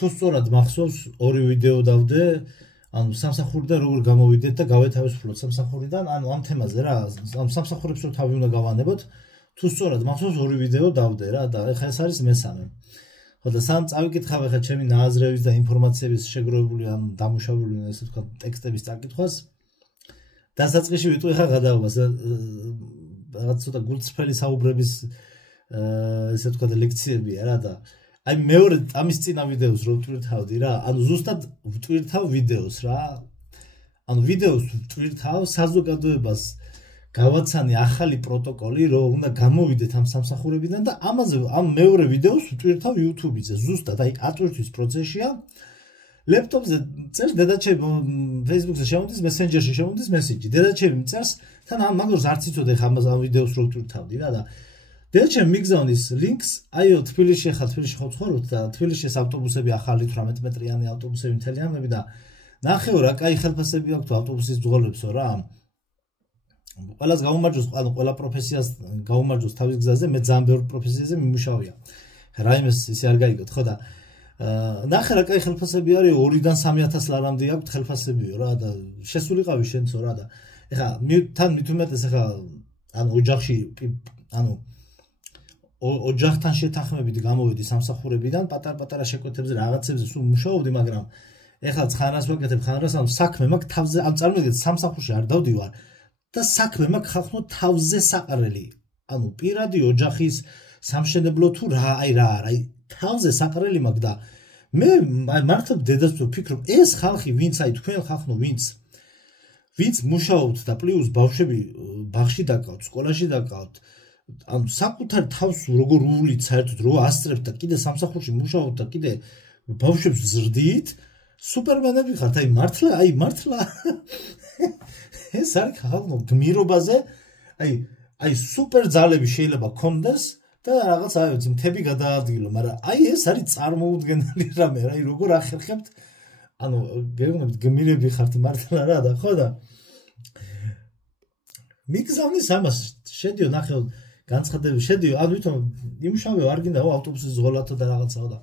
თუ სწორად მახსოვს ორი ვიდეო დავდე ანუ სამსახურიდან როგორ გამოვიდეთ და გავეთავისუფლოთ სამსახურიდან ანუ ამ თემაზე რა ამ სამსახურებს რო თავი უნდა გავანებოთ თუ სწორად მახსოვს ორი ვიდეო დავდე რა და ეხლა ეს არის მესამე ხო და სამ წავიკითხავ ეხლა ჩემი ნააზრევის და ინფორმაციების შეგროვებული ან დამუშავებული ესე ვთქვათ ტექსტების წაკითხვას დასაწყისში ვიტყვი ხა გადაობას რაღაც ცოტა გულწრფელი საუბრების ესე ვთქვათ ლექციებია რა და აი მეორე ამის წინა ვიდეოს რო ვტვირთავდი რა ანუ ზუსტად ვტვირთავ ვიდეოს რა ანუ ვიდეოს ვტვირთავ საზოგადოებას გავაცანი ახალი პროტოკოლი რომ უნდა გამოვიდეთ ამ სამსახურებიდან და ამაზე ამ მეორე ვიდეოს ვტვირთავ YouTube-ზე ზუსტად აი ატვირთვის პროცესია ლეპტოპზე წერს დედაჩემ Facebook-ზე შემოდის Messenger-ში შემოდის მესიჯი დედაჩემ წერს თან ამ მაგას არც იცოდე ხა ამ ვიდეოს რო ვტვირთავდი რა და დედაჩემ მიგზავნის ლინკს აიო თბილისში ხა თბილისში ხო ცხოვრობთ და თბილისში ავტობუსები ახალი 18 მეტრიანი ავტობუსები მთელი ამები და ნახეო რა კაი ხელფასები აქვს ავტობუსის ძღოლებსო რა ყველას გაუმარჯოს ანუ ყველა პროფესიას გაუმარჯოს თავის გზაზე მე ძალიან ბევრ პროფესიაზე მიმუშავია რაიმეს ისე არ გაიგოთ ხო და ნახე რა კაი ხელფასები არის 2-დან 3000 ლარამდე აქვს ხელფასებიო რა და შესულიყავი შენцо რა და ეხა თან მithumetes ეხა ანუ ოჯახში ანუ ოჯახთან შეთანხმებით გამოვედი სამსახურებიდან პატარ-პატარა შეკვეთებზე რაღაცებზე სულ მუშაობდი მაგრამ ეხლა ხანას ვაკეთებ ხანას ამ საქმე მაქვს თავზე ამ წარმოგიდგენთ სამსახურში არ დავდივარ და საქმე მაქვს ხახნო თავზე საყრელი ანუ პირადი ოჯახის სამშენებლო თუ რა აი თავზე საყრელი მაქვს და მე მართლა დედას ვფიქრობ ეს ხალხი ვინც აი თქვენ ხახნო ვინც მუშაობთ და პლუს ბავშვები ბაღში დაკავთ სკოლაში დაკავთ ანუ საკუთარ თავს როგორ უვლით საერთოდ რო ასწრებთ და კიდე სამსახურში მუშაობთ და კიდე ბავშვებს ზრდით სუპერმენები ხართ აი მართლა ეს არის ხალხო გმირობაზე აი სუპერ ძალები შეიძლება გქონდეს და რაღაც აი მთები გადაადგილო მაგრამ აი ეს არის წარმოუდგენელი რამე რა როგორ ახერხებთ ანუ გეგმებით გმირები ხართ მართლა რა და ხო და მიგზავნის ამას შედიო ნახევ განცხადები შედიო ანუ ვითომ იმუშავე არ გინდა ავტობუსის ზღოლათო და რაღაცაო და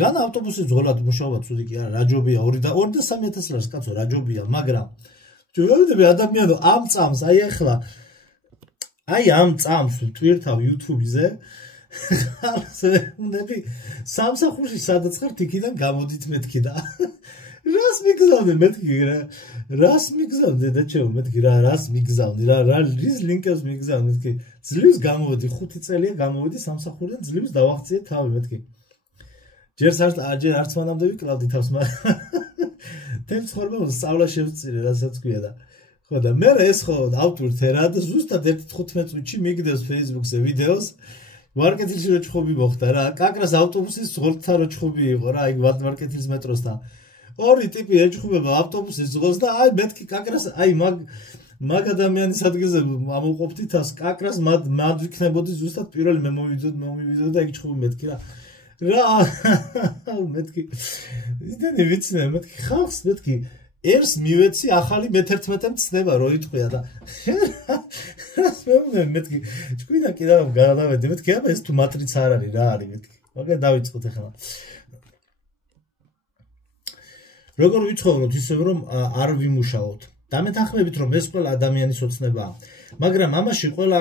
გან ავტობუსის ზღოლათ მუშაობა ცუდი კი არა რა ჯობია 2 და 3000 ლარს კაცო რა ჯობია მაგრამ ჯობია ადამიანო ამ წამს აი ახლა აი ამ წამს ვტვირთავ YouTube-ზე ხარსები სამსახურში სადაც ხარ იქიდან გამოდით მეთქი და რას მიგზავნე მეთქი რას მიგზავნე და ჩემო მეთქი რას მიგზავნე რა რის ლინკებს მიგზავნე მეთქი ძლივს გამოვედი 5 წელია გამოვედი სამსახურიდან ძლივს დავახციე თავი მეთქი ჯერ არც მანამდე ვიკლავდი თავს მაგრამ თემ ცხოვრება სწავლა შევწირე რასაც ქვია და ხო და მე ეს ხო ავტვირთე რა და ზუსტად 1-15 წუთში მიგდევს Facebook-ზე ვიდეოს მარკეტინგში რო ჩხუბი მოხდა რა კაკრას ავტობუსის ზღოლთან რო ჩხუბი იყო რა აი მარკეტინგის მეტროსთან ორი ტიპი ეჩხუბება ავტობუსის ზღოლს და აი მეთქი კაკრას აი მაგ ადამიანის ადგილზე ამოყოფთი თავს კაკრას მად ვიქნებოდი ზუსტად პირველი მე მომივიდოდი და იქ ჩხუბი მეთქი რა მეთქი ისინი ვიცნე მეთქი ხალხს მეთქი ერს მივეცი ახალი მე-11 მცნება რო იტყვია და რას მეუბნები მეთქი ჭკვიდა კიდევ გადავედი მეთქი აბა ეს თუ მატრიცა არ არის რა არის მეთქი მაგა დავიწყოთ ახლა როგორ ვიცხოვროთ ისე რომ არ ვიმუშაოთ დამეთანხმებით რომ ეს ყველა ადამიანის ოცნებაა მაგრამ ამაში ყველა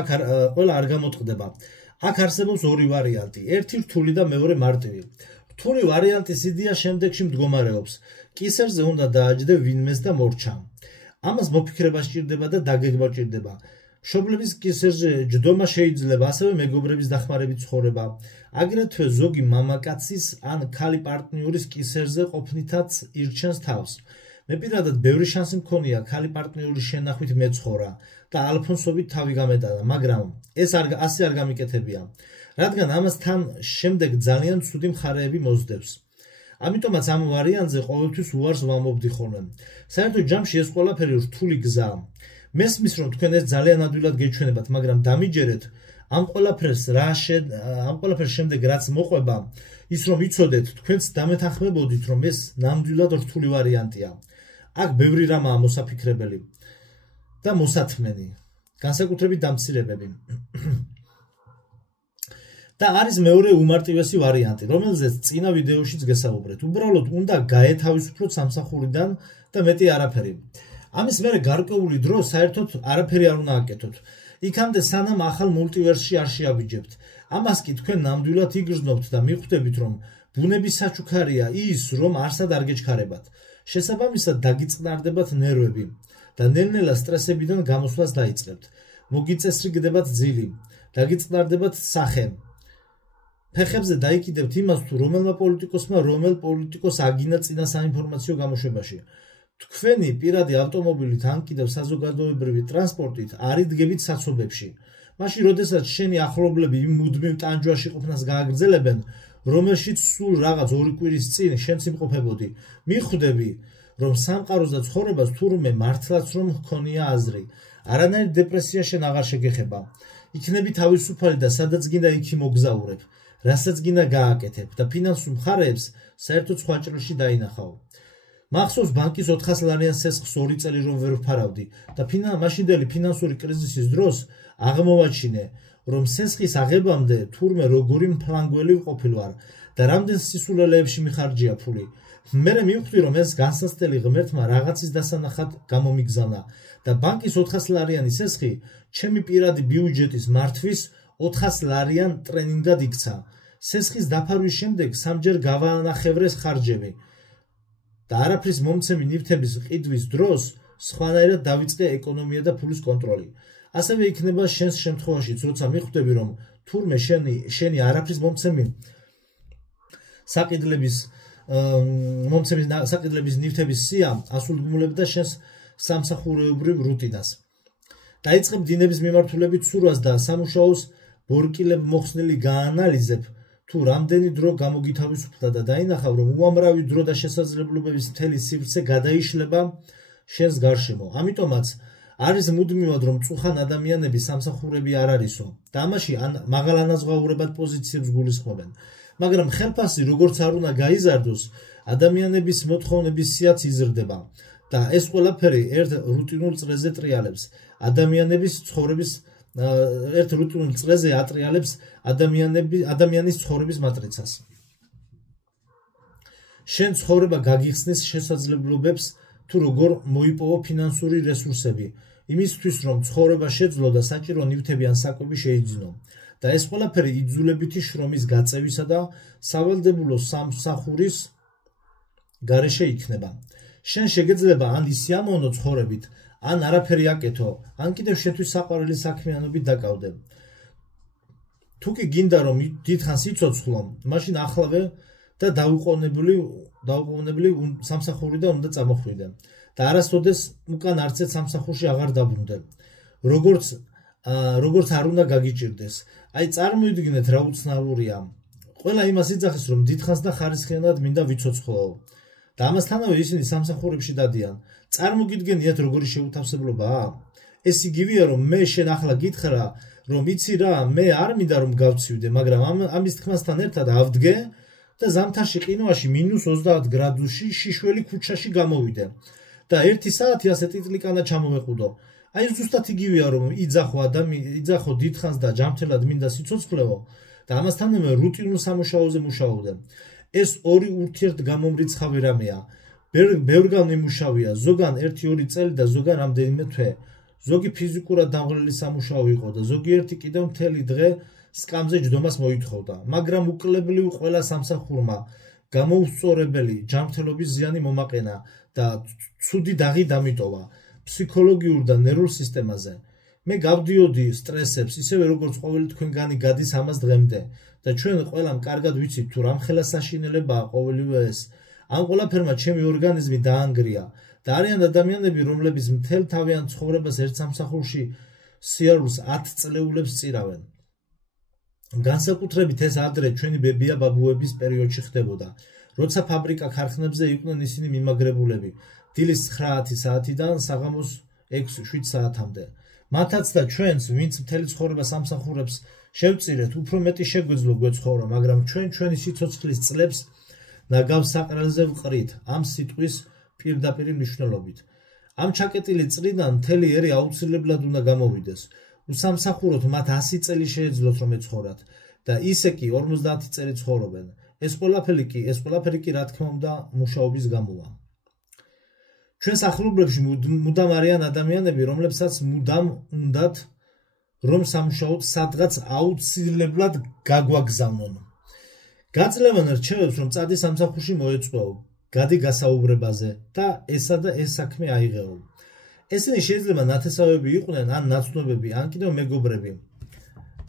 არ გამოწყდება აქ არსებობს ორი ვარიანტი ერთი რთული და მეორე მარტივი რთული ვარიანტის იდეა შემდეგში მდგომარეობს კისერზე უნდა დააჯდე ვინმეს და მორჩა ამას მოფიქრება სჭირდება და დაგეგმა სჭირდება მშობლების კისერზე ჯდომა შეიძლება ასევე მეგობრების დახმარებით ცხოვრება აგრეთვე ზოგი მამაკაცის ან ქალი პარტნიორის კისერზე ყოფნითაც ირჩენს თავს მე პირადად ბევრი შანსი მქონია ქალი პარტნიორის შენახვით მეცხოვრა და ალფონსობით თავი გამეტანა მაგრამ ეს ასე არ გამიკეთებია რადგან ამასთან შემდეგ ძალიან ცუდი მხარეები მოსდევს ამიტომაც ამ ვარიანტზე ყოველთვის უარს ვამობდი ხოლმე საერთოდ ჯამში ეს ყველაფერი რთული გზაა მესმის რომ თქვენ ეს ძალიან ადვილად გეჩვენებათ მაგრამ დამიჯერეთ ამ ყველაფერს შემდეგ რაც მოყვება ის რომ იცოდეთ თქვენც დამეთანხმებოდით რომ ეს ნამდვილად რთული ვარიანტია აქ ბევრი რამაა მოსაფიქრებელი და მოსათმენი განსაკუთრებით დამცირებები და არის მეორე უმარტივესი ვარიანტი, რომელზეც წინა ვიდეოშიც გესაუბრეთ. უბრალოდ უნდა გაეთავისუფლოთ სამსახურიდან და მეტი არაფერი. ამის მერე გარკვეული დრო საერთოდ არაფერი არ უნდა აკეთოთ. იქამდე სანამ ახალ მულტივერსში არ შეაბიჯებთ. ამას კი თქვენ ნამდვილად იგრძნობთ და მიხვდებით, რომ ბუნების საჩუქარია ის, რომ არსად არ გეჩქარებათ. შესაბამისად დაგიწყნარდებათ ნერვები და ნელ-ნელა სტრესებიდან გამოსვლას დაიწყებთ. მოგიწესრიგდებათ ძილი, დაგიწყნარდებათ სახე. ფეხებზე დაიკიდებთ იმას, თუ რომელმა პოლიტიკოსმა რომელ პოლიტიკოს აგინა წინა საინფორმაციო გამოშვებაში. თქვენი პირადი ავტომობილით ან კიდევ საზოგადოებრივი ტრანსპორტით არ იდგებით საცობებში. მაშინ, როდესაც შენი ახლობლები იმ მუდმივ ტანჯვაში ყოფნას გააგრძელებენ, რომელშიც სულ რაღაც 2 კვირის წინ შენც იმყოფებოდი, მიხვდები, რომ სამყაროს და ცხოვრებას თურმე მართლაც რომ ჰქონია აზრი. არანაირი დეპრესია შენ აღარ შეგეხება. იქნები თავისუფალი და სადაც გინდა იქ მოგზაურებ, რასაც გინდა გააკეთებ და ფინანსურ მხარეებს საერთოდ სხვა ჭრილში დაინახავ. მახსოვს ბანკის 400 ლარიან სესხს 2 წელი რომ ვერ ვფარავდი და მაშინდელი ფინანსური კრიზისის დროს აღმოვაჩინე, რომ სესხის აღებამდე თურმე როგორი მფლანგველი ყოფილვარ და რამდენ სისულელეებში მიხარჯია ფული. მერე მივხვდი, რომ ეს განსაცდელი ღმერთმა რაღაცის დასანახად გამომიგზავნა და ბანკის 400 ლარიანი სესხი ჩემი პირადი ბიუჯეტის მართვის 400 ლარიან ტრენინგად იქცა. სესხის დაფარვის შემდეგ სამჯერ გავაანახევრეს ხარჯები და არაფრის მომცემი ნივთების ყიდვის დროს სხვანაირად დავიწყე ეკონომია და ფულის კონტროლი. ასევე იქნება შენს შემთხვევაშიც, როცა მიხვდები, რომ თურმე შენი არაფრის მომცემი საკიდლების ნივთების სია ასულგმულებდა შენს სამსახურეობრივ რუტინას. დაიწყებ დინების მიმართულებით ცურვას და სამუშაოს ბორკილებ მოხსნილი გაანალიზებ, თუ რამდენი დრო გამოგითავისუფლდა და დაინახავ, რომ უამრავი დრო და შესაძლებლობების მთელი სივრცე გადაიშლება შენს გარშემო. ამიტომაც არის მუდმივად, რომ წუხან ადამიანები სამსახურები არ არისო და ამაში მაღალანაზღაურებად პოზიციებს გულისხმობენ. მაგრამ ხელფასი როგორც არ უნდა გაიზარდოს, ადამიანების მოთხოვნების სიაც იზრდება და ეს ყველაფერი ერთ რუტინულ წრეზე ტრიალებს ადამიანების ცხოვრების ერთ რუტინულ წრეზე ატრიალებს ადამიანის ცხოვრების მატრიცას. შენ ცხოვრება გაგიხსნის შესაძლებლობებს თუ როგორ მოიპოვო ფინანსური რესურსები, იმისთვის რომ ცხოვრება შეძლო და საჭირო ნივთები ან საკვები შეიძინო. და ეს ყველაფერი იძულებითი შრომის გაწევისა და სავალდებულო სამსახურის გარეშე იქნება. შენ შეგეძლება ან ისიამოვნო ცხოვრებით, ან არაფერი აკეთო, ან კიდევ შენთვის საყვარელი საქმიანობით დაკავდე. თუ კი გინდა რომ დიდხანს იცოცხლო, მაშინ ახლავე და დაუყოვნებლივ სამსახური და უნდა წამოხვიდე და არასოდეს უკან არცეთ სამსახურში აღარ დაბრუნდე. როგორც არ უნდა გაგიჭირდეს. აი წარმოიდგინეთ რა უცნაურია. ყველა იმას იძახის, რომ დიდხანს და ხარისხიანად მინდა ვიცოცხლო. და ამასთანავე ისინი სამსახურებში დადიან. წარმოგიდგენიათ როგორი შეუთავსებლობაა? ეს იგივეა, რომ მე შენ ახლა გითხრა, რომ იცი რა, მე არ მინდა რომ გავცივდე, მაგრამ ამის თქმასთან ერთად ავდგე და ზამთარში ყინვაში -30 გრადუსში შიშველი ქუჩაში გამოვიდე და 1 საათი ასე ტიტლიკანა ჩამოვეყუდო. აი ზუსტად იგივეა, რომ იძახო დიდხანს და ჯამთელად მინდა სიცოცხლეო და ამასთანავე რუტინულ სამუშაოზე მუშაობდე. ეს ორი ურთიერთგამომრიცხავი რამეა. ბევრგან იმუშავია, ზოგან 1-2 წელი და ზოგან რამდენიმე თვე. ზოგი ფიზიკურად დამღლელი სამუშაო იყო და ზოგიერთი კიდევ მთელი დღე სკამზე ჯდომას მოითხოვდა, მაგრამ უკლებლივ ყველა სამსახურმა გამოუსწორებელი ჯანმრთელობის ზიანი მომაყენა და ცუდი დაღი დამიტოვა ფსიქოლოგიურ და ნერვულ სისტემაზე. მე გავდიოდი სტრესებს, ისევე როგორც ყოველი თქვენგანი გადის ამას დღემდე და ჩვენ ყველამ კარგად ვიცით თუ რამხელა საშინელებაა ყოველივე ეს. ამ ყველაფერმა ჩემი ორგანიზმი დაანგრია და არიან ადამიანები, რომლებიც მთელ თავიანთ ცხოვრებას ერთ სამსახურში სიარულს 10 წლეულებს წირავენ. განსაკუთრებით ეს ადრე ჩვენი ბებია-ბაბუების პერიოდში ხდებოდა, როცა ფაბრიკა-ქარხნებზე იყვნენ ისინი მიმაგრებულები, დილის 9 საათიდან საღამოს 6-7 საათამდე. მათაც და ჩვენს, ვინც მთელი ცხოვრება სამსახურებს შევწირეთ, უფრო მეტი შეგვეძლო გვეცხოვრო, მაგრამ ჩვენ ჩვენი სიცოცხლის წლებს ნაგავს საყრელზე ვყრით, ამ სიტყვის პირდაპირი მნიშვნელობით. ამ ჩაკეტილი წრიდან მთელი ერი აუცილებლად უნდა გამოვიდეს. უსამსახუროთ მათ 100 წელი შეეძლოთ რომ ეცხოვრათ. და ისე კი 50 წელი ცხოვრობენ. ეს ყველაფერი კი რა თქმა უნდა მუშაობის გამოა. ჩვენს ახლობლებში მუდამ არიან ადამიანები, რომლებსაც მუდამ უნდათ რომ სამუშაოდ სადღაც აუცილებლად გაგვაგზავნონ. გაძლევენ რჩევებს, რომ წადი სამსახურში მოეწვეო, გადი გასაუბრებაზე და ესა და ეს საქმე აიღეო. ესენი შეიძლება ნათესავები იყვნენ, ან ნაცნობები, ან კიდევ მეგობრები.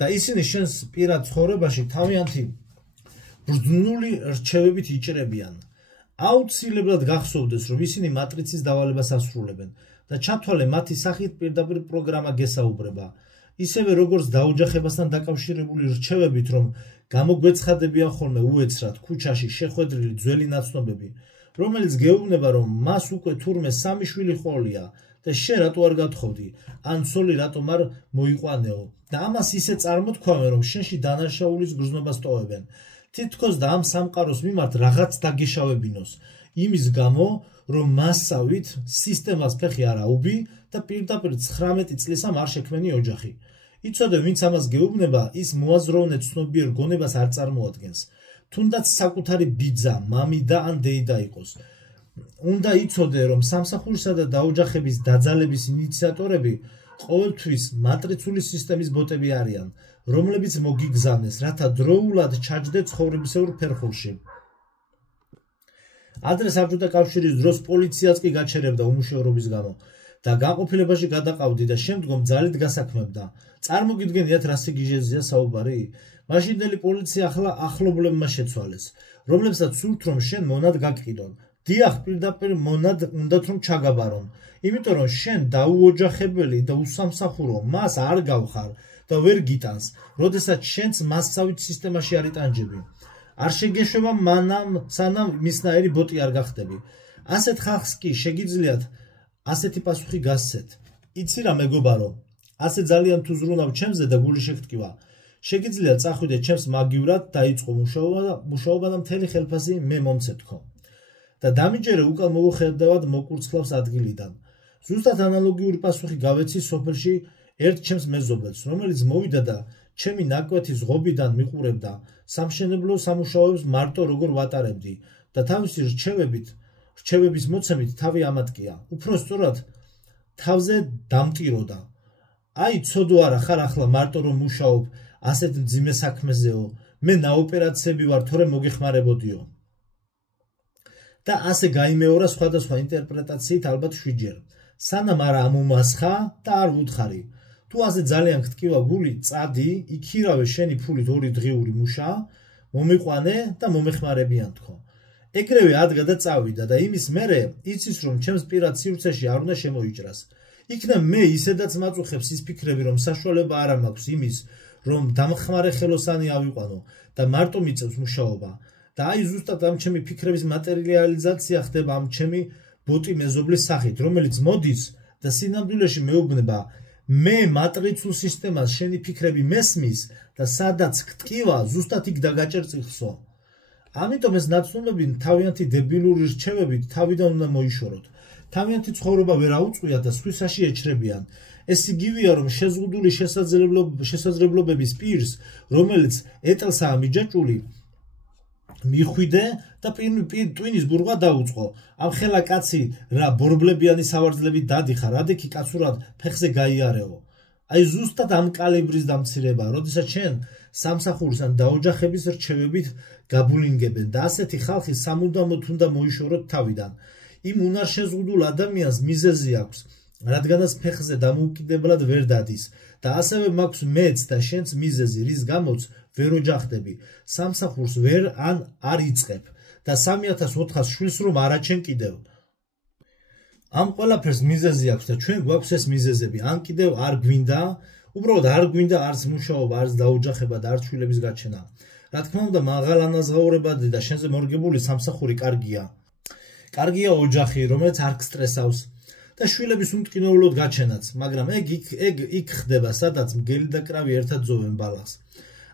და ისინი შენს პირად ცხოვრებაში თავიანთი ბრძნული რჩევებით იჭრებიან. აუცილებლად გახსოვდეს, რომ ისინი მატრიცის დავალებას ასრულებენ და ჩათვალე მათი სახით პირდაპირ პროგრამა გესაუბრება. ისევე როგორც დაოჯახებასთან დაკავშირებული რჩევებით, რომ გამოგვეცხადებიან ხოლმე უეცრად ქუჩაში შეხვედრილი ძველი ნაცნობები, რომელიც გეუბნება, რომ მას უკვე თურმე 3 შვილი ჰყოლია და შენ რატო არ გათხოვდი, ან ცოლი რატომ არ მოიყვანეო და ამას ისე წარმოთქვამენ, რომ შენში დანაშაულის გრძნობას ტოვებენ. თითქოს და ამ სამყაროს მიმართ რაღაც დაგეშავებინოს, იმის გამო, რომ მასავით სისტემას ფეხი არ აუბი და პირდაპირ 19 წლისამ არ შექმენი ოჯახი. იცოდე, ვინც ამას გეუბნება, ის მოაზროვნე ცნობიერ გონებას არ წარმოადგენს. თუნდაც საკუთარი ბიძა, მამიდა ან დეიდა იყოს. უნდა იცოდე, რომ სამსახურისა და დაოჯახების დაძალების ინიციატორები ყოველთვის მატრიცული სისტემის ბოტები არიან, რომლებიც მოგიგზავნეს, რათა დროულად ჩაჯდე ცხოვრებისეულ ფერხულში. ადრე საბჭოთა კავშირის დროს პოლიციაც კი გაჩერებდა უმუშევრობის გამო და განყოფილებაში გადაყავდი და შემდგომ ძალით გასაქმებდა. წარმოგიდგენიათ, რა სიგიჟეზეა საუბარი? მაშინდელი პოლიცია ახლა ახლობლებმა შეცვალეს, რომლებსაც სურთ რომ შენ მონად გაგყიდონ. დიახ, პირდაპირ მონად უნდათ რომ ჩაგაბარონ, იმიტომ რომ შენ დაუოჯახებელი და უსამსახურო მას არ გავხარ და ვერ გიტანს, როდესაც შენც მასსავით სისტემაში არ იტანჯები. არ შეგეშვება მანამ, სანამ მისნაირი ბოტი არ გახდები. ასეთ ხალხს კი შეგიძლიათ ასეთი პასუხი გასცეთ. იცი რა მეგობარო, ასე ძალიან თუ ზრუნავ ჩემზე და გული შეგტკივა. შეგიძლიათ წახვიდე ჩემს მაგივრად, დაიწყო მუშაობა და მთელი ხელფასი მე მომცეთქო. და დამიჯერე უკან მოუხედავად მოკურცხლავს ადგილიდან. ზუსტად ანალოგიური პასუხი გავეცი სოფელში ერთ ჩემს მეზობელს, რომელიც მოვიდა და ჩემი ნაკვეთის ღობიდან მიყურებდა სამშენებლო სამუშაოებს მარტო როგორ ვატარებდი და თავისი რჩევების მოცემით თავი ამატკია. უფრო სწორად თავზე დამტიროდა. აი, ცოდო არა ხარ ახლა მარტო რომ მუშაობ ასეთ მძიმე საქმეზეო, მე ნაოპერაციები ვარ, თორე მოგეხმარებოდიო. და ასე გაიმეორა სხვადასხვა ინტერპრეტაციით ალბათ 7 ჯერ. სანამ არ ამომასხა და არ ვუთხარი. თუ ასე ძალიან გტკივა გული, წადი, იქირავე შენი ფულით 2 დღიური მუშა, მომიყვანე და მომეხმარებიან თქო. ეგრევე ადგა და წავიდა და იმის მერე იცის რომ ჩემს პირად სივრცეში არ უნდა შემოიჭრას. იქნა მე ისედაც მაწუხებს ის ფიქრები, რომ საშუალება არ მაქვს იმის, რომ დამხმარე ხელოსანი ავიყვანო და მარტო მიწევს მუშაობა. და აი ზუსტად ამ ჩემი ფიქრების მატერიალიზაცია ხდება ამ ჩემი ბოტი მეზობლის სახით, რომელიც მოდის და სინამდვილეში მეუბნება, მე მატრიცულ სისტემას შენი ფიქრები მესმის და სადაც გტკივა, ზუსტად იქ დაგაჭერ წიხსო. ამიტომ ეს ნაცნობები თავიანთი დებილური რჩევებით თავიდან უნდა მოიშოროთ. თავიანთი ცხოვრება ვერ აუწყვიათ და სხვისაში ეჩრებიან. ეს იგივეა, რომ შეზღუდული შესაძლებლობების პირს, რომელიც ეტელსაა მიჯაჭული, მიხვიდე და ტვინის ბურღვა დაუწყო. ამ ხელა კაცი რა ბორბლებიანი სავარძლებით დადიხარ, ადექი კაცურად ფეხზე გაიარეო. აი ზუსტად ამ კალიბრის დამცირება, როდესაც შენ სამსახურის ან დაოჯახების რჩევებით გაბულინგებენ და ასეთი ხალხი სამუდამოდ უნდა მოიშოროთ თავიდან. იმ უნარშეზღუდულ ადამიანს მიზეზი აქვს, რადგანაც ფეხზე დამოუკიდებლად ვერ დადის და ასევე მაქვს მეც და შენც მიზეზი, რის გამოც ვერ ოჯახდები, სამსახურს ვერ ან არ იწყებ და 3400 შვილს რომ არაჩენ კიდევ. ამ ყველაფერს მიზეზი აქვს და ჩვენ გვაქვს ეს მიზეზები, ან კიდევ არ გვინდა, უბრალოდ არ გვინდა არც მუშაობა, არც დაოჯახება და არც შვილების გაჩენა. რა თქმა უნდა, მაღალ ანაზღაურებადი და შენზე მორგებული სამსახური კარგია. კარგია ოჯახი, რომელიც არ გსტრესავს და შვილების უმტკივნეულოდ გაჩენაც, მაგრამ ეგ ხდება, სადაც მგელი და კრავი ერთად ძოვენ ბალახს.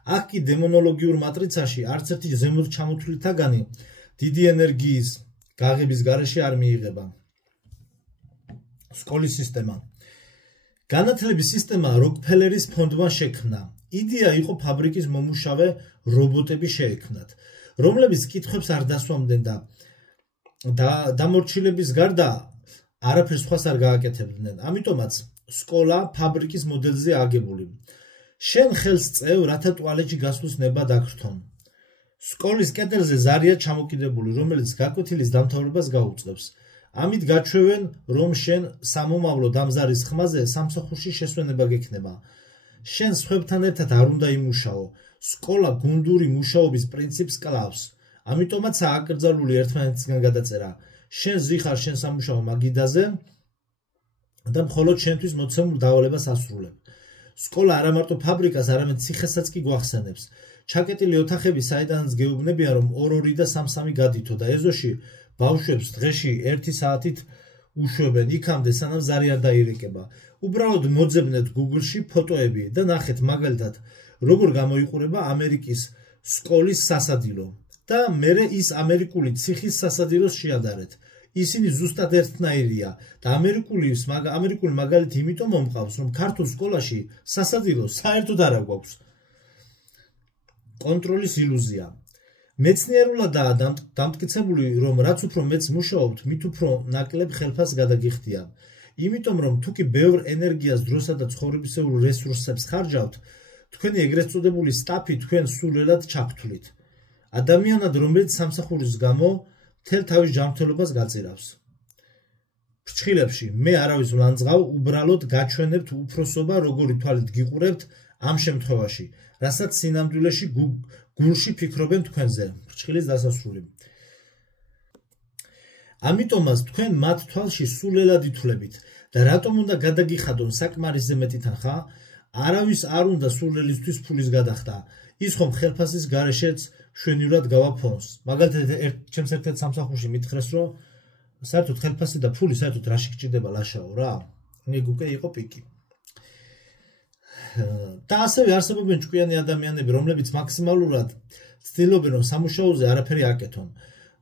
აქ კი დემონოლოგიურ მატრიცაში არც ერთი ზემოთ ჩამოთვლილი თაგანი დიდი ენერგიის გაღების გარეშე არ მიიღება. სკოლის სისტემა. განათლების სისტემა როკფელერის ფონდმა შექმნა. იდეა იყო ფაბრიკის მომუშავე რობოტები შეექმნათ, რომლებიც კითხვებს არ დასვამდნენ და დამორჩილების გარდა არაფერს სხვას არ გააკეთებდნენ. ამიტომაც სკოლა ფაბრიკის მოდელზე აგებული. შენ ხელს წევ, რათა ტუალეტში გასვლის ნება დაგრთონ. სკოლის კედელზე ზარია ჩამოკიდებული, რომელიც გაკვეთილის დამთავრებას გაუწყებს. ამით გაჩვევენ, რომ შენ სამომავლო დამზარის ხმაზე სამსახურში შესვენება გექნება. შენ სხვებთან ერთად არ უნდა იმუშაო. სკოლა გუნდური მუშაობის პრინციპს კლავს. ამიტომაც აკრძალული ერთმანეთისგან გადაწერა. შენ ზიხარ შენ სამუშაო მაგიდაზე და მხოლოდ შენთვის მოცემულ დავალებას ასრულებ. სკოლა არა მარტო ფაბრიკას, არამედ ციხესაც კი გვახსენებს. ჩაკეტილი ოთახები, საიდანაც გეუბნებიან, რომ 2-2 და 3-3 გადითო და ეზოში ბავშვებს დღეში 1 საათით უშვებენ, იქამდე სანამ ზარი არ დაირეკება. უბრალოდ მოძებნეთ Google-ში ფოტოები და ნახეთ მაგალითად, როგორ გამოიყურება ამერიკის სკოლის სასადილო და მერე ის ამერიკული ციხის სასადილოს შეადარეთ. ისინი ზუსტად ერთნაირია და ამერიკული მაგალითი იმიტომ მომყავს, რომ ქართულ სკოლაში სასადილო საერთოდ არ გვაქვს. კონტროლის ილუზია. მეცნიერულადაა დამტკიცებული, რომ რაც უფრო მეც მუშაობთ, მით უფრო ნაკლებ ხელფასს გადაგიხდია. იმიტომ რომ თუ კი ბევრ ენერგიას, დროსა და ცხოვრებისეულ რესურსებს ხარჯავთ, თქვენი ეგრეთ წოდებული სტაფი თქვენ სულელად ჩაგთვლით. ადამიანად, რომელიც სამსახურის გამო მთელ თავის ჯანმრთელობას გაწირავს. ფრჩხილებში მე არავის ვლანძღავ, უბრალოდ გაჩვენებთ უფროსობა, როგორი თვალით გიყურებთ ამ შემთხვევაში, რასაც სინამდვილეში გულში ფიქრობენ თქვენზე. ფრჩხილის დასასრული. ამიტომაც თქვენ მათ თვალში სულელად ითვლებით და რატომ უნდა გადაგიხადონ საკმარისზე მეტი თანხა? არავის არ უნდა სულელისთვის ფულის გადახდა. ის ხომ ხელფასის გარეშეც შვენივრად გავაფონს. მაგალითად, ჩემს ერთ-ერთ სამსახურში მითხრეს, რომ საერთოდ ხელფასი და ფული საერთოდ რაში გჭირდება ლაშაო რა. ეგ უკვე იყო პიკი. და ასევე არსებობენ ჭკვიანი ადამიანები, რომლებიც მაქსიმალურად ცდილობენ, რომ სამუშაოზე არაფერი აკეთონ.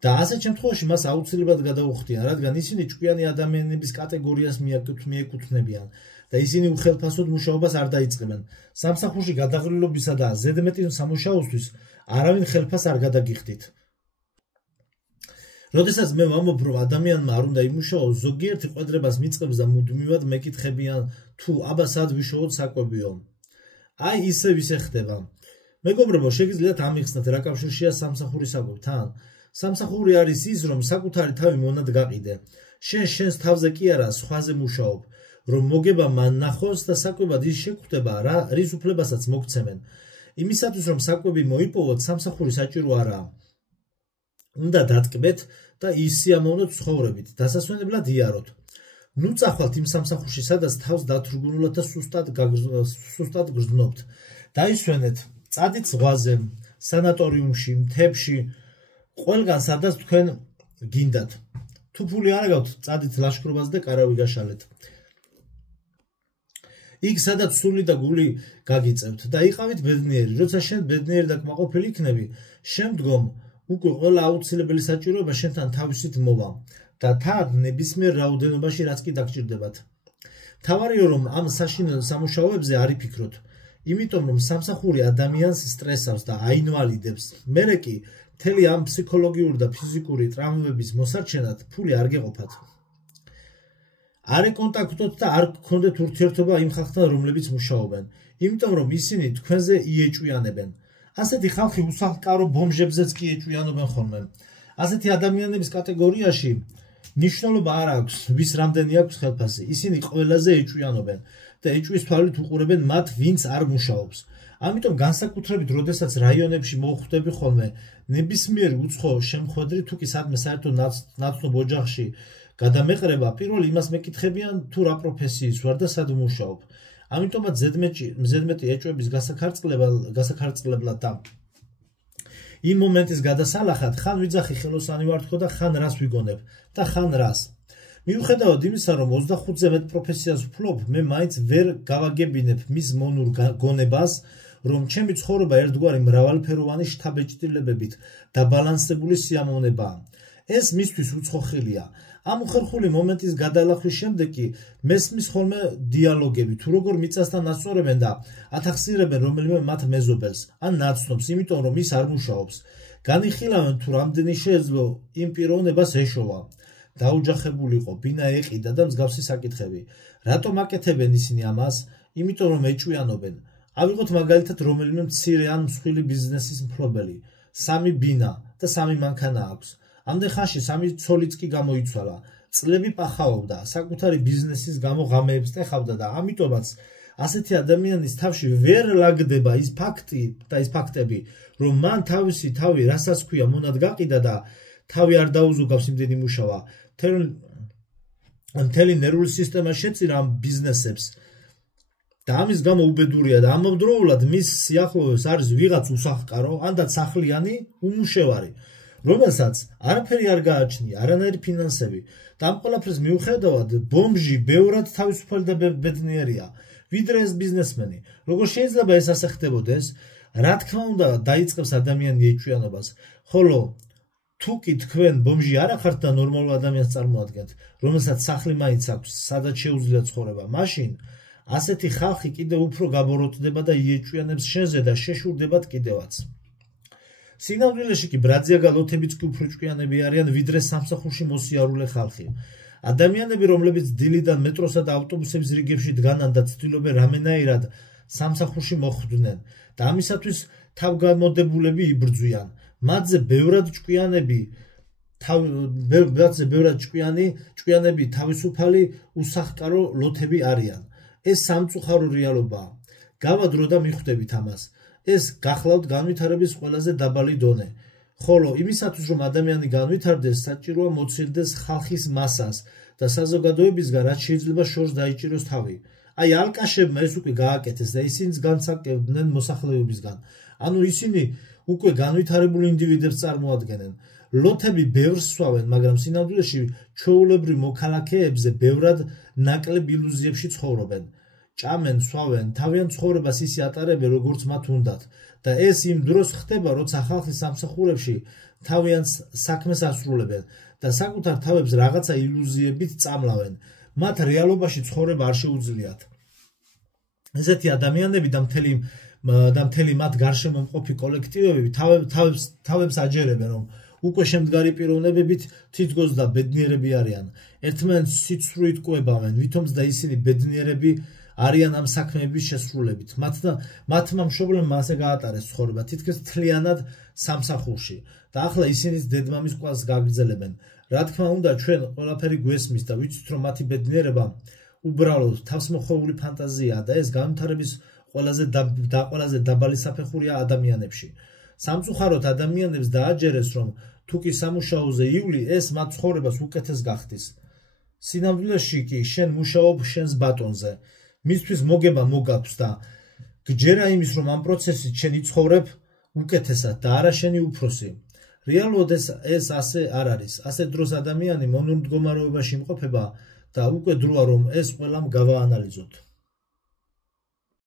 და ასეთ შემთხვევაში მას აუცილებლად გადაუხდიან, რადგან ისინი ჭკვიანი ადამიანების კატეგორიას მიეკუთვნებიან და ისინი უხელფასოდ მუშაობას არ დაიწყებენ. სამსახურში გადაღრილობისა და ზედმეტი სამუშაოსთვის არავინ ხელფასს არ გადაგიხდით. როდესაც მე ვამბობ, რომ ადამიანმა არ უნდა იმუშაოს, ზოგიერთი ყვედრებას მიწყებს და მუდმივად მეკითხებიან, თუ აბა სად ვიშოვოთ საკვებიო. აი ისევ ხდება. მეგობრებო, შეგიძლიათ ამიხსნათ, რა კავშირშია სამსახური საკვებთან? სამსახური არის ის, რომ საკუთარი თავი მონად გაყიდე. შენ შენს თავზე კი არა, სხვაზე მუშაობ, რომ მოგება მან ნახოს და საკვებად ის შეგვხვდება, რის უფლებასაც მოგცემენ. იმისათვის, რომ საკვები მოიპოვოთ, სამსახური საჭირო არაა. უნდა დატკბეთ და ისიამოვნოთ ცხოვრებით, დასასვენებლად იაროთ. ნუ წახვალთ იმ სამსახურში, სადაც თავს დათრგუნულად და სუსტად გრძნობთ. დაისვენეთ, წადით ზღვაზე, სანატორიუმში, მთებში, ყველგან სადაც თქვენ გინდათ. თუ ფული არ გაქვთ, წადით ლაშქრობას და კარავი გაშალეთ. იქ სადაც სული და გული გაგიწევთ და იყავით ბედნიერი. როცა შენ ბედნიერი და კმაყოფილი იქნები, შემდგომ უკვე ყველა აუცილებელი საჭიროება შენთან თავისით მოვა და თან ნებისმიერ რაოდენობაში რაც კი დაგჭირდებათ. მთავარია რომ ამ საშინელ სამუშაოებზე არ იფიქროთ, იმიტომ რომ სამსახური ადამიანს სტრესავს და აინვალიდებს. მერე კი მთელი ამ ფსიქოლოგიური და ფიზიკური ტრავმების მოსარჩენად ფული არ გეყოფათ. არ ეკონტაქტოთ და არ გქონდეთ ურთიერთობა იმ ხალხთან, რომლებიც მუშაობენ, იმიტომ რომ ისინი თქვენზე იეჭვიანებენ. ასეთი ხალხი უსახლკარო ბომჟებზეც კი ეჭვიანობენ ხოლმე. ასეთი ადამიანების კატეგორიაში ნიშნულობა არ აქვს, ვის რამდენი აქვს ხელფასი. ისინი ყველაზე ეჭვიანობენ და ეჭვის თვალით უყურებენ მათ, ვინც არ მუშაობს. ამიტომ განსაკუთრებით, როდესაც რაიონებში მოხვდები ხოლმე, ნებისმიერი უცხო შემხვედრი თუ კი სადმე საერთოდ ნაცნობ ოჯახში გადამეყრება, პირველ იმას მეკითხებიან, თუ რა პროფესიის ვარ და სად ვმუშაობ. ამიტომაც ზედმეტი ეჭვების გასაქარწყლებლად და იმ მომენტის გადასალახად ხან ვიძახი ხელოსანი ვარ თქო და ხან რას ვიგონებ და ხან რას. მიუხედავად იმისა, რომ 25-ზე მეტ პროფესიას ვფლობ, მე მაინც ვერ გავაგებინებ მის მონურ გონებას, რომ ჩემი ცხოვრება ერთგვარი მრავალფეროვანი შთაბეჭდილებებით დაბალანსებული სიამოვნებაა. ეს მისთვის უცხო ხილია. ამ უხერხული მომენტის გადალახვის შემდეგ კი მესმის ხოლმე დიალოგები, თუ როგორ მიწასთან ასწორებენ და ათახსირებენ რომელიმე მათ მეზობელს, ან ნაცნობს, იმიტომ რომ ის არ მუშაობს. განიხილავენ თუ რამდენი შეეძლო იმ პიროვნებას ეშოვა. დაუჯახებულიყო, ბინა ეყიდა და მსგავსი საკითხები. რატომ აკეთებენ ისინი ამას? იმიტომ რომ ეჭვიანობენ. ავიღოთ მაგალითად რომელიმე მცირე ან მსხვილი ბიზნესის მფლობელი. 3 ბინა და 3 მანქანა აქვს. ამდენ ხანში 3 ცოლიც კი გამოიცვალა. წლები პახაობდა, საკუთარი ბიზნესის გამო ღამეებს ტეხავდა და ამიტომაც ასეთი ადამიანის თავში ვერ ლაგდება ის ფაქტი და ის ფაქტები, რომ მან თავისი თავი რასაც ქვია მონად გაყიდა და თავი არ დაუზოგავს იმდენი მუშავა. მთელი ნერვული სისტემა შეწირა ამ ბიზნესებს და ამის გამო უბედურია და ამავდროულად მის სიახლოვეს არის ვიღაც უსახკარო, ანდაც სახლიანი, უმუშევარი, რომელსაც არაფერი არ გააჩნია, არანაირი ფინანსები და ამ ყველაფრის მიუხედავად ბომჟი ბევრად თავისუფალი და ბედნიერია, ვიდრე ეს ბიზნესმენი. როგორ შეიძლება ეს ასე ხდებოდეს? რა თქმა უნდა, დაიწყებს ადამიანი ეჭვიანობას, ხოლო თუ კი თქვენ ბომჟი არ ახართ და ნორმალურ ადამიანს წარმოადგენთ, რომელსაც სახლი მაინც აქვს, სადაც შეუძლია ცხოვრება, მაშინ ასეთი ხალხი კიდევ უფრო გაბოროტდება და იეჭვიანებს შენზე და შეშურდებათ კიდევაც. სინამდვილეში კი ბრაძია გალოთებიც კი უფრო ჭკვიანები არიან ვიდრე სამსახურში მოსიარულე ხალხი. ადამიანები, რომლებიც დილიდან მეტროსა და ავტობუსების რიგებში დგანან და ცდილობენ რამენაირად სამსახურში მოხვდნენ და ამისათვის თავგამოდებულები იბრძვიან. მათზე ბევრად ჭკვიანები თავისუფალი უსახკარო ლოთები არიან. ეს სამწუხარო რეალობაა. გავადრო და მიხვდებით ამას. ეს გახლავთ განვითარების ყველაზე დაბალი დონე. ხოლო იმისათვის რომ ადამიანი განვითარდეს, საჭიროა მოცილდეს ხალხის მასას და საზოგადოებისგან რაც შეიძლება შორს დაიჭიროს თავი. აი ალკაშებმა ეს უკვე გააკეთეს და ისინიც განცალკევდნენ მოსახლეობისგან. ანუ ისინი უკვე განვითარებულ ინდივიდებს წარმოადგენენ. ლოთები ბევრს სვავენ, მაგრამ სინამდვილეში ჩვეულებრივ მოქალაქეებზე ბევრად ნაკლებ ილუზიებში ცხოვრობენ. ჭამენ, სვავენ, თავიანთ ცხოვრებას ისე ატარებენ, როგორც მათ უნდათ და ეს იმ დროს ხდება, როცა ხალხი სამსახურებში თავიანთ საქმეს ასრულებენ და საკუთარ თავებს რაღაცა ილუზიებით წამლავენ. მათ რეალობაში ცხოვრება არ შეუძლიათ. ესეთი ადამიანები და მთელი მათ გარშემო მყოფი კოლექტივები თავებს აჯერებენ, რომ უკვე შემდგარი პიროვნებებით თითქოს და ბედნიერები არიან. ერთმანეთს სიცრუით კვებავენ, ვითომაც და ისინი ბედნიერები არიან ამ საქმეების შესრულებით. მათმა მშობლებმა ასე გაატარეს ცხოვრება, თითქოს მთლიანად სამსახურში და ახლა ისინიც დედმამის კვალს გაგრძელებენ. რა თქმა უნდა, ჩვენ ყველაფერი გვესმის და ვიცით, რომ მათი ბედნიერება უბრალოდ თავსმოხვეული ფანტაზიაა და ეს განვითარების ყველაზე დაბალი საფეხურია ადამიანებში. სამწუხაროდ ადამიანებს დააჯერეს, რომ თუ კი სამუშაოზე ივლი, ეს მათ ცხოვრებას უკეთეს გახდის. სინამდვილეში კი შენ მუშაობ შენს ბატონზე. მისთვის მოგება მოგაქვს და გჯერა იმის, რომ ამ პროცესით შენ იცხოვრებ უკეთესად და არა შენი უფროსი. რეალურად ეს ასე არ არის. ასეთ დროს ადამიანი მონურ მდგომარეობაში იმყოფება და უკვე დროა რომ ეს ყველამ გავაანალიზოთ.